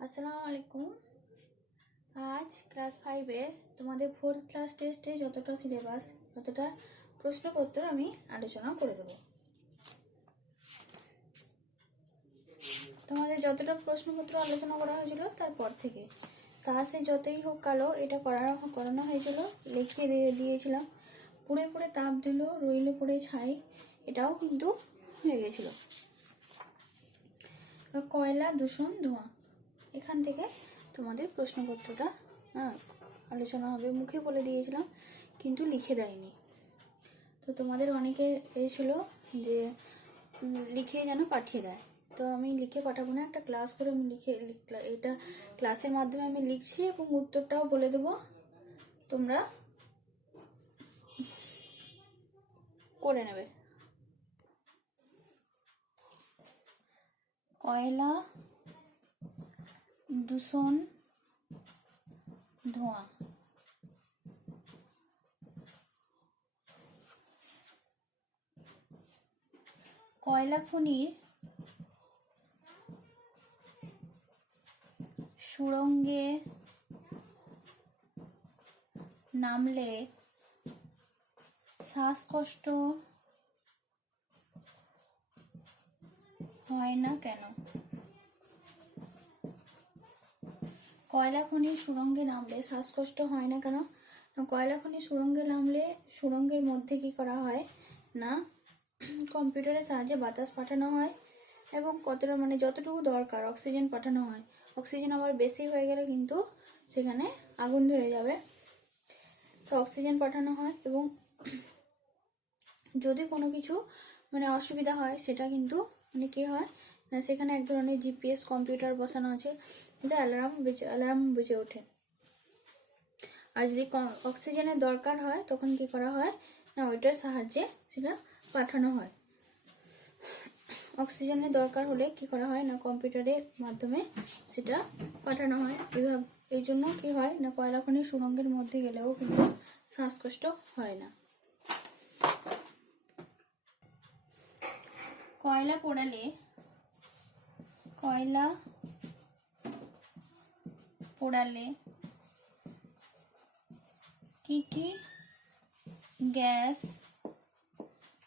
আসসালামু আলাইকুম। আজ ক্লাস 5-এ তোমাদের 4th ক্লাস টেস্টে যতটা সিলেবাস ততটা প্রশ্নপত্র আমি আলোচনা করে দেব। তোমাদের যতটা প্রশ্নপত্র আলোচনা করা হয়েছিল তারপর থেকে সে যতই হোক কালো এটা করানো হয়েছিল, লিখিয়ে দিয়েছিলাম। পুড়ে পুড়ে তাপ দিল, রইলে পুড়ে ছাই, এটাও কিন্তু হয়ে গেছিল। কয়লা দূষণ ধোঁয়া, এখান থেকে তোমাদের প্রশ্নপত্রটা আলোচনা হবে। মুখে বলে দিয়েছিলাম কিন্তু লিখে দেয়নি। তো তোমাদের অনেকে এসেছিল যে লিখে যেন পাঠিয়ে দেয়, তো আমি লিখে পাঠাবো না, একটা ক্লাস করে আমি এটা ক্লাসের মাধ্যমে আমি লিখছি এবং উত্তরটাও বলে দেবো, তোমরা করে নেবে। কয়লা দূষণ ধোঁয়া, কয়লা খনির সুড়ঙ্গে নামলে শ্বাসকষ্ট হয় না কেন? কয়লা খনির সুড়ঙ্গে নামলে শ্বাসকষ্ট হয় না কেন? কয়লা খনির সুড়ঙ্গে নামলে সুড়ঙ্গের মধ্যে কি করা হয় না, কম্পিউটারের সাহায্যে বাতাস পাঠানো হয় এবং কতটা যতটুকু দরকার অক্সিজেন পাঠানো হয়। অক্সিজেন আবার বেশি হয়ে গেলে কিন্তু সেখানে আগুন ধরে যাবে, তো অক্সিজেন পাঠানো হয়। এবং যদি কোনো কিছু অসুবিধা হয় সেটা কিন্তু কি হয় না, সেখানে এক ধরনের জিপিএস কম্পিউটার বসানো আছে, এটা অ্যালার্ম বেজে ওঠে। আর যদি অক্সিজেনের দরকার হয় তখন কি করা হয় না, ওইটার সাহায্যে সেটা পাঠানো হয়। অক্সিজেনের দরকার হলে কি করা হয় না, কম্পিউটারের মাধ্যমে সেটা পাঠানো হয়। এই জন্য কি হয় না, কয়লা খনির সুড়ঙ্গের মধ্যে গেলেও কিন্তু শ্বাসকষ্ট হয় না। কয়লা পোড়ালে কি কি গ্যাস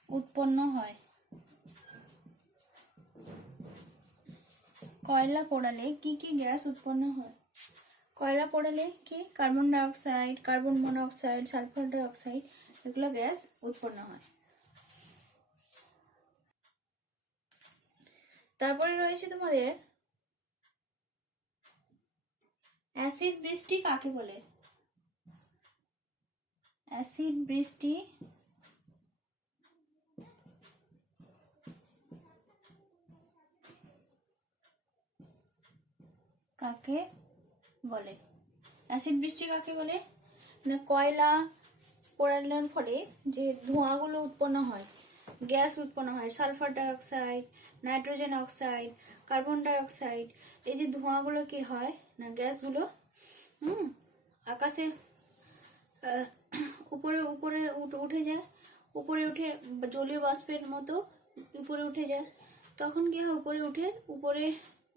উৎপন্ন হয়? কয়লা পোড়ালে কি কি গ্যাস উৎপন্ন হয়? কয়লা পোড়ালে কি carbon dioxide, carbon monoxide, sulphur dioxide, এগুলো গ্যাস উৎপন্ন হয়। তারপরে রয়েছে তোমাদের অ্যাসিড বৃষ্টি কাকে বলে? অ্যাসিড বৃষ্টি কাকে বলে? অ্যাসিড বৃষ্টি কাকে বলে না, কয়লা পোড়ানোর ফলে যে ধোঁয়াগুলো উৎপন্ন হয়, গ্যাস উৎপন্ন হয়, sulphur dioxide, nitrogen oxide, carbon dioxide, এই যে ধোঁয়াগুলো কি হয় না, গ্যাসগুলো আকাশে উপরে উপরে উঠে যায়, উপরে উঠে জলীয় বাষ্পের মতো উপরে উঠে যায়। তখন কি হয়, উপরে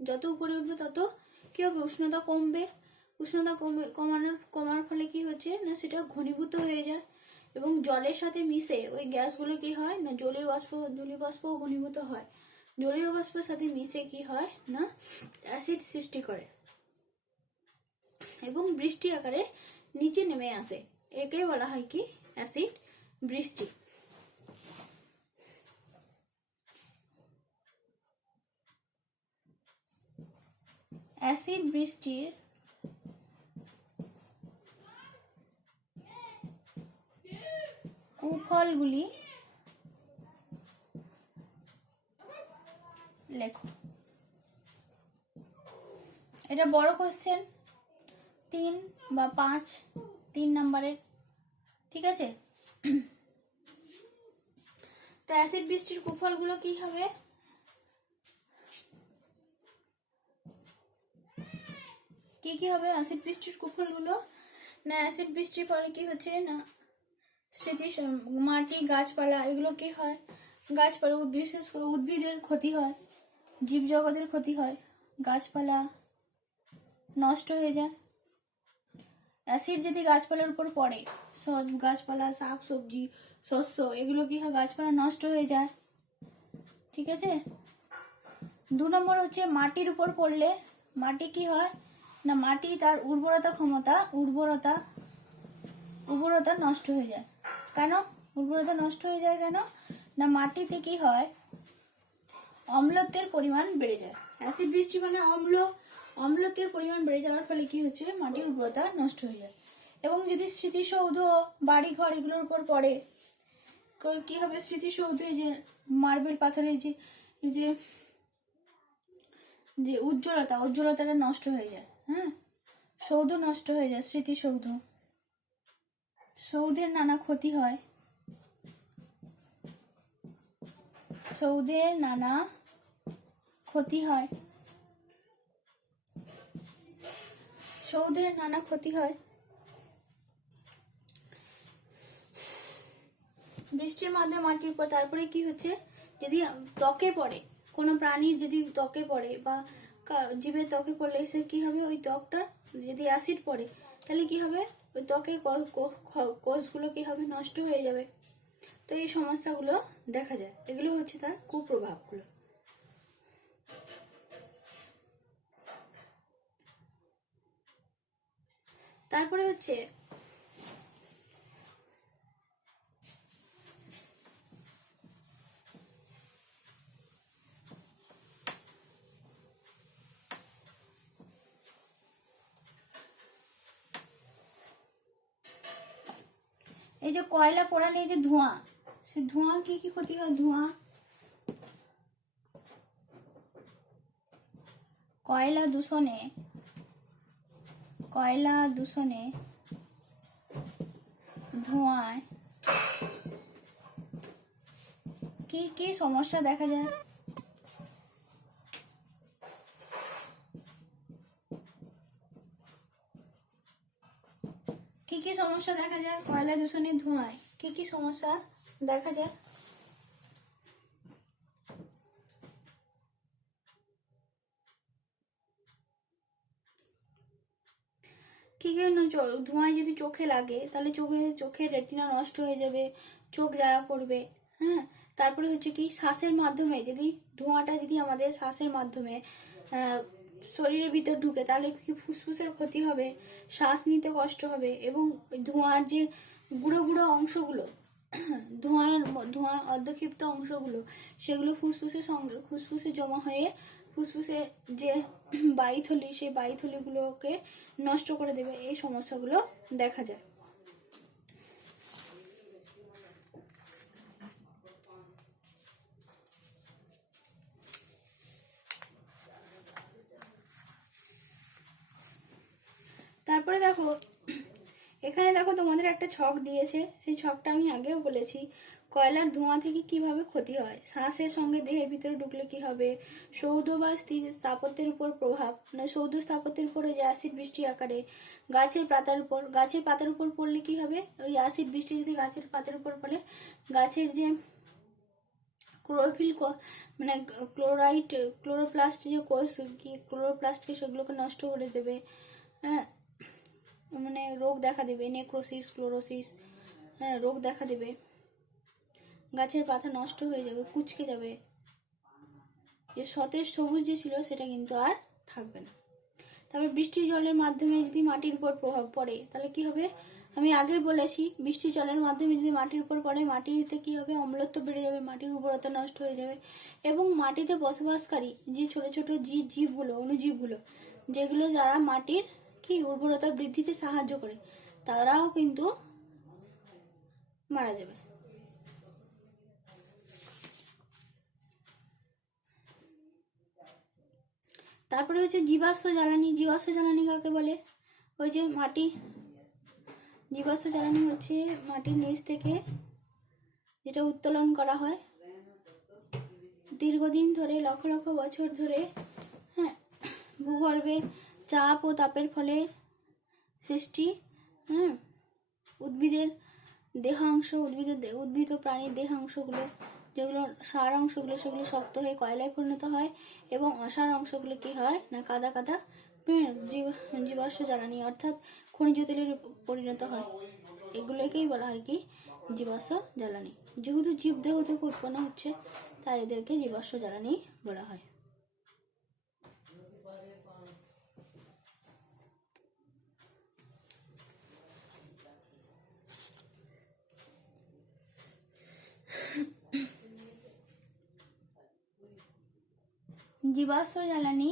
যত উপরে উঠবে তত কি হবে, উষ্ণতা কমবে। উষ্ণতা কমার ফলে কি হচ্ছে না, সেটা ঘনীভূত হয়ে যায় এবং জলের সাথে মিশে ওই গ্যাসগুলো কি হয় না, জলীয় বাষ্প ঘনীভূত হয়। জলীয় বাষ্পের সাথে মিশে কি হয় না, অ্যাসিড সৃষ্টি করে এবং বৃষ্টি আকারে নিচে নেমে আসে। একে বলা হয় কি অ্যাসিড বৃষ্টি। অ্যাসিড বৃষ্টির কুফলগুলি লেখো। এটা বড় কোশ্চেন, 3 বা 5, 3 নম্বরের, ঠিক আছে। তো অ্যাসিড বৃষ্টির কুফলগুলো কি হবে, কি হবে অ্যাসিড বৃষ্টির কুফলগুলো না, অ্যাসিড বৃষ্টির ফলে কি হচ্ছে না, মাটি গাছপালা এগুলো কি হয়, গাছপালা বিশেষ করে উদ্ভিদের ক্ষতি হয়, জীবজগতের ক্ষতি হয়, গাছপালা নষ্ট হয়ে যায়। অ্যাসিড যদি গাছপালার উপর পড়ে, গাছপালা, শাক সবজি, শস্য, এগুলো কি হয়, গাছপালা নষ্ট হয়ে যায়। ঠিক আছে। 2 নম্বর হচ্ছে মাটির উপর পড়লে মাটি কি হয় না, মাটি তার উর্বরতা নষ্ট হয়ে যায়। কেন উর্বরতা নষ্ট হয়ে যায় কেন না, মাটিতে কি হয়, অম্লত্বের পরিমাণ বেড়ে যায়। অ্যাসিড বৃষ্টি মানে অম্লত্বের পরিমাণ বেড়ে যাওয়ার ফলে কি হচ্ছে, মাটির উর্বরতা নষ্ট হয়ে যায়। এবং যদি স্মৃতিসৌধ, বাড়ি ঘর এগুলোর উপর পড়ে কি হবে, স্মৃতিসৌধে যে মার্বেল পাথরের যে যে উজ্জ্বলতাটা নষ্ট হয়ে যায়। হ্যাঁ, সৌধ নষ্ট হয়ে যায়, সৌধের নানা ক্ষতি হয়। সৌধের নানা ক্ষতি হয়। বৃষ্টির মাধ্যমে মাটির উপর। তারপরে কি হচ্ছে, যদি ত্বকে পড়ে, কোনো প্রাণীর যদি ত্বকে পড়ে বা জীবের ত্বকে পড়লে সে কি হবে, ওই ত্বকটা যদি অ্যাসিড পড়ে তাহলে কি হবে, ওই ত্বকের কোষগুলো কি হবে, নষ্ট হয়ে যাবে। তো এই সমস্যাগুলো দেখা যায়। এগুলো হচ্ছে তার কুপ্রভাবগুলো। তারপরে হচ্ছে এই যে কয়লা পোড়ালে এই যে ধোঁয়া, সে ধোঁয়া কি কি ক্ষতি হয়, কয়লা দূষণে ধোঁয়ায় কি কি সমস্যা দেখা যায়। কি কি সমস্যা দেখা যায়, কয়লা দূষণের ধোঁয়ায় কি কি সমস্যা দেখা যায়। কি কি ধোঁয়ায় যদি চোখে লাগে তাহলে চোখের রেটিনা নষ্ট হয়ে যাবে, চোখ জ্বালা করবে। হ্যাঁ, তারপরে হচ্ছে কি, শ্বাসের মাধ্যমে যদি ধোঁয়াটা যদি আমাদের শ্বাসের মাধ্যমে শরীরের ভিতর ঢুকে তাহলে কি ফুসফুসের ক্ষতি হবে, শ্বাস নিতে কষ্ট হবে। এবং ধোঁয়ার যে গুঁড়ো গুঁড়ো অংশগুলো, ধোঁয়ার অর্ধক্ষিপ্ত অংশগুলো, সেগুলো ফুসফুসে জমা হয়ে ফুসফুসে যে বায়ুথলি, সেই বায়ুথলিগুলোকে নষ্ট করে দেবে। এই সমস্যাগুলো দেখা যায়। তারপরে দেখো, এখানে দেখো তোমাদের একটা ছক দিয়েছে, সেই ছকটা আমি আগেও বলেছি। কয়লার ধোঁয়া থেকে কিভাবে ক্ষতি হয়, শ্বাসের সঙ্গে দেহের ভিতরে ঢুকলে কি হবে, সৌধ বা স্থাপত্যের উপর প্রভাব, মানে সৌধ স্থাপত্যের উপরে যে অ্যাসিড বৃষ্টি আকারে, গাছের পাতার উপর পড়লে কি হবে, ওই অ্যাসিড বৃষ্টি যদি গাছের পাতার উপর পড়ে, গাছের যে ক্লোরোফিল মানে ক্লোরোপ্লাস্ট যে কোষ, ক্লোরোপ্লাস্টকে সেগুলোকে নষ্ট করে দেবে। হ্যাঁ, মানে রোগ দেখা দেবে, নেক্রোসিস, ক্লোরোসিস, হ্যাঁ, রোগ দেখা দেবে। গাছের পাতা নষ্ট হয়ে যাবে, কুঁচকে যাবে, যে সতেজ সবুজ যে ছিল সেটা কিন্তু আর থাকবে না। তারপর বৃষ্টির জলের মাধ্যমে যদি মাটির উপর প্রভাব পড়ে তাহলে কি হবে, আমি আগে বলেছি, বৃষ্টির জলের মাধ্যমে যদি মাটির উপর পড়ে, মাটিতে কি হবে, অম্লত্ব বেড়ে যাবে, মাটির উর্বরতা নষ্ট হয়ে যাবে। এবং মাটিতে বসবাসকারী যে ছোট ছোট জীবগুলো, অণুজীবগুলো, যেগুলো যারা মাটির কি উর্বরতা বৃদ্ধিতে সাহায্য করে, তারাও কিন্তু মারা যাবে। তারপরে হচ্ছে জীবাশ্ম জ্বালানি কাকে বলে, ওই যে জীবাশ্ম জ্বালানি হচ্ছে মাটির নিচ থেকে যেটা উত্তোলন করা হয় দীর্ঘদিন ধরে, লক্ষ লক্ষ বছর ধরে, হ্যাঁ, ভূগর্ভে চাপ ও তাপের ফলে সৃষ্টি। হ্যাঁ, উদ্ভিদ ও প্রাণীর দেহাংশগুলো, যেগুলো সার অংশগুলো, সেগুলো শক্ত হয়ে কয়লায় পরিণত হয়, এবং অসার অংশগুলো কি হয় না, কাদা কাদা জীবাশ্ম জ্বালানি অর্থাৎ খনিজ তেলের পরিণত হয়। এগুলোকেই বলা হয় কি জীবাশ্ম জ্বালানি। যেহেতু জীবদেহ থেকে উৎপন্ন হচ্ছে তাই এদেরকে জীবাশ্ম জ্বালানি বলা হয়। জীবাশ্ম জ্বালানি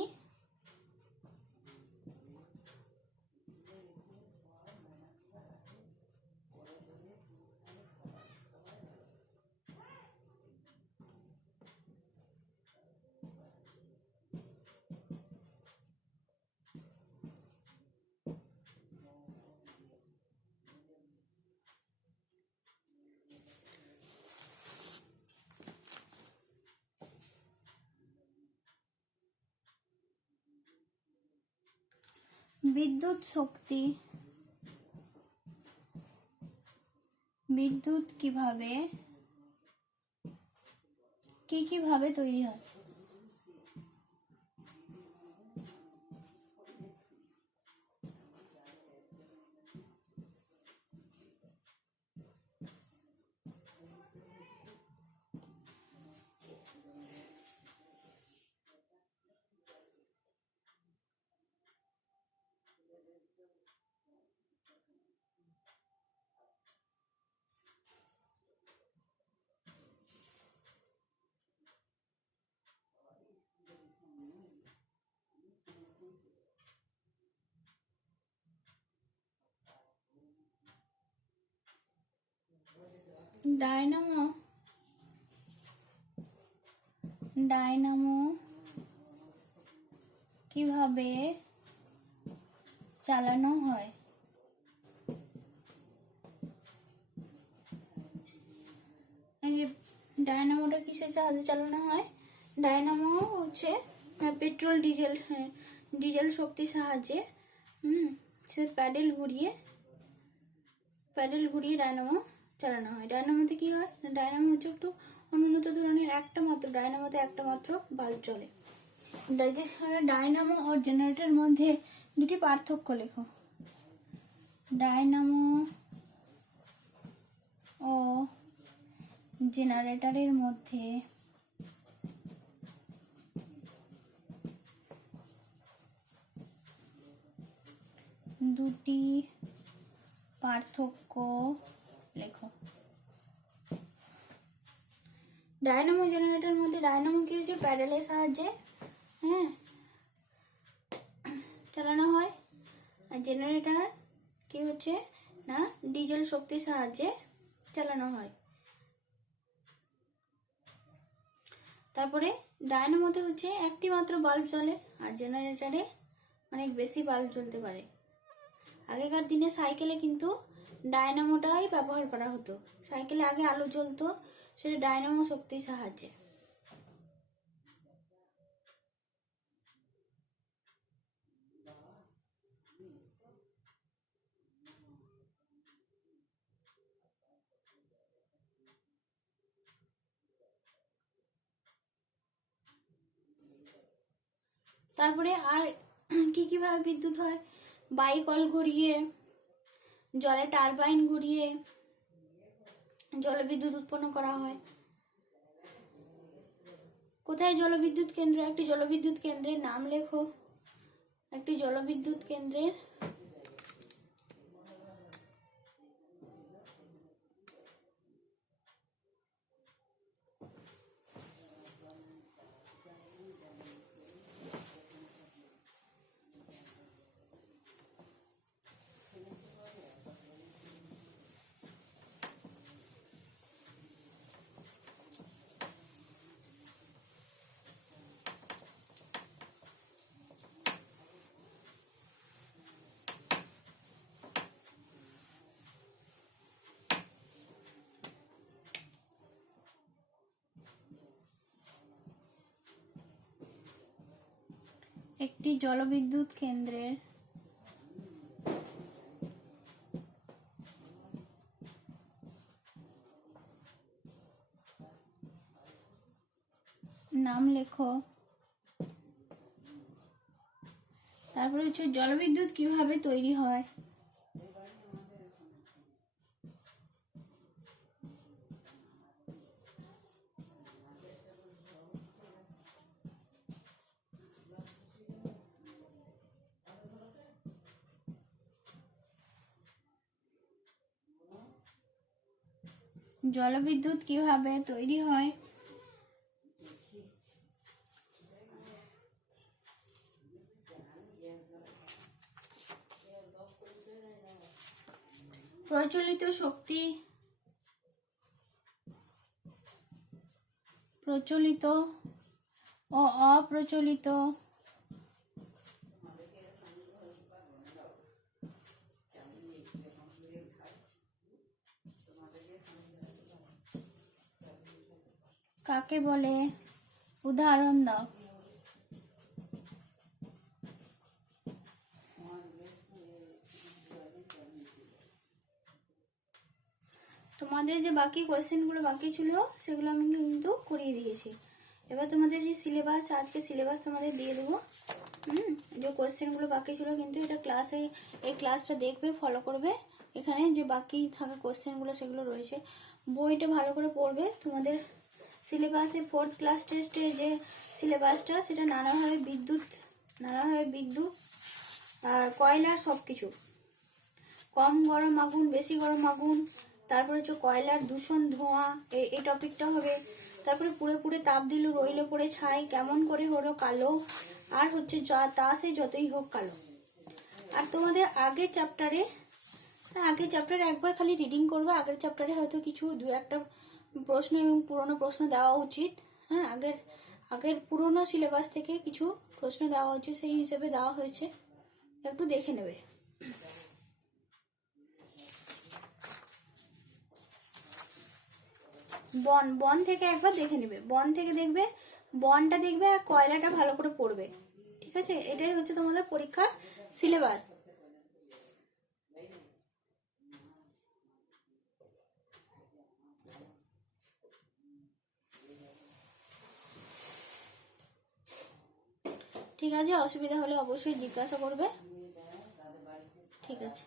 বিদ্যুৎ শক্তি, বিদ্যুৎ কিভাবে কিভাবে তৈরি হয়? ডায়নামো কিভাবে চালানো হয়? এই যে ডায়নামোটা কিসের সাহায্যে চালানো হয়? ডায়নামো হচ্ছে পেট্রোল ডিজেল শক্তির সাহায্যে সে প্যাডেল ঘুরিয়ে ডায়নামো চালানো হয়। ডায়নামোতে কি হয়? ডায়নামো হচ্ছে একটু অনুন্নত ধরনের ডায়নামোতে একটা মাত্র বাল্ব চলে। ডায়নামো ও জেনারেটরের মধ্যে দুটি পার্থক্য লেখো। ডায়নামো ও জেনারেটরের মধ্যে দুটি পার্থক্য লেখো। ডায়নামো জেনারেটরের মধ্যে ডায়নামো কি হচ্ছে প্যাডেলের সাহায্যে চালানো হয়, আর জেনারেটর কি হচ্ছে না ডিজেল শক্তির সাহায্যে চালানো হয়। তারপরে ডায়নামোতে হচ্ছে একটি মাত্র বাল্ব জ্বলে আর জেনারেটরে অনেক বেশি বাল্ব জ্বলতে পারে। আগেকার দিনে সাইকেলে কিন্তু ডায়নামোটাই ব্যবহার করা হতো। সাইকেলে আগে আলো জ্বলতো, সেটা ডায়নামো শক্তির সাহায্যে। তারপরে আর কিভাবে বিদ্যুৎ হয়? বাইকল ঘুরিয়ে, জলে টারবাইন ঘুরিয়ে জলবিদ্যুৎ উৎপন্ন করা হয়। কোথায় জলবিদ্যুৎ কেন্দ্র? একটি জলবিদ্যুৎ কেন্দ্রের নাম লেখো। একটি জলবিদ্যুৎ কেন্দ্রের একটি জলবিদ্যুৎ কেন্দ্রের নাম লেখো। তারপরে হচ্ছে জলবিদ্যুৎ কিভাবে তৈরি হয়। জলবিদ্যুৎ কিভাবে তৈরি হয়। প্রচলিত শক্তি, প্রচলিত ও অপ্রচলিত কাকে বলে, উদাহরণ দাও। তোমাদের যে বাকি কোয়েশ্চেনগুলো বাকি ছিল সেগুলো আমি কিন্তু করিয়ে দিয়েছি। এবার তোমাদের যে সিলেবাস, আজকে সিলেবাস তোমাদের দিয়ে দেবো। যে কোয়েশ্চেনগুলো বাকি ছিল কিন্তু এটা ক্লাসে, এই ক্লাসটা দেখবে, ফলো করবে। এখানে যে বাকি থাকা কোয়েশ্চেনগুলো সেগুলো রয়েছে, বইটা ভালো করে পড়বে। তোমাদের সিলেবাসে 4th ক্লাস টেস্টের যে সিলেবাসটা সেটা নানাভাবে বিদ্যুৎ আর কয়লার সব কিছু, কম গরম আগুন, বেশি গরম আগুন, তারপরে হচ্ছে কয়লার দূষণ, ধোঁয়া, এই টপিকটা হবে। তারপরে পুড়ে পুড়ে তাপ দিল, রইলে পড়ে ছাই, কেমন করে হলো কালো, আর হচ্ছে সে যতই হোক কালো। আর তোমাদের আগের চ্যাপ্টারে একবার খালি রিডিং করবে। আগের চ্যাপ্টারে হয়তো কিছু 2-1টা প্রশ্ন এবং পুরনো প্রশ্ন দেওয়া উচিত। হ্যাঁ, আগের পুরনো সিলেবাস থেকে কিছু প্রশ্ন দেওয়া উচিত, সেই হিসেবে দেওয়া হয়েছে, একটু দেখে নেবে। বন থেকে একবার দেখে নেবে, বন থেকে দেখবে, বনটা দেখবে আর কয়লাটা ভালো করে পড়বে। ঠিক আছে, এটাই হচ্ছে তোমাদের পরীক্ষার সিলেবাস। ঠিক আছে, অসুবিধা হলে অবশ্যই জিজ্ঞাসা করবে। ঠিক আছে।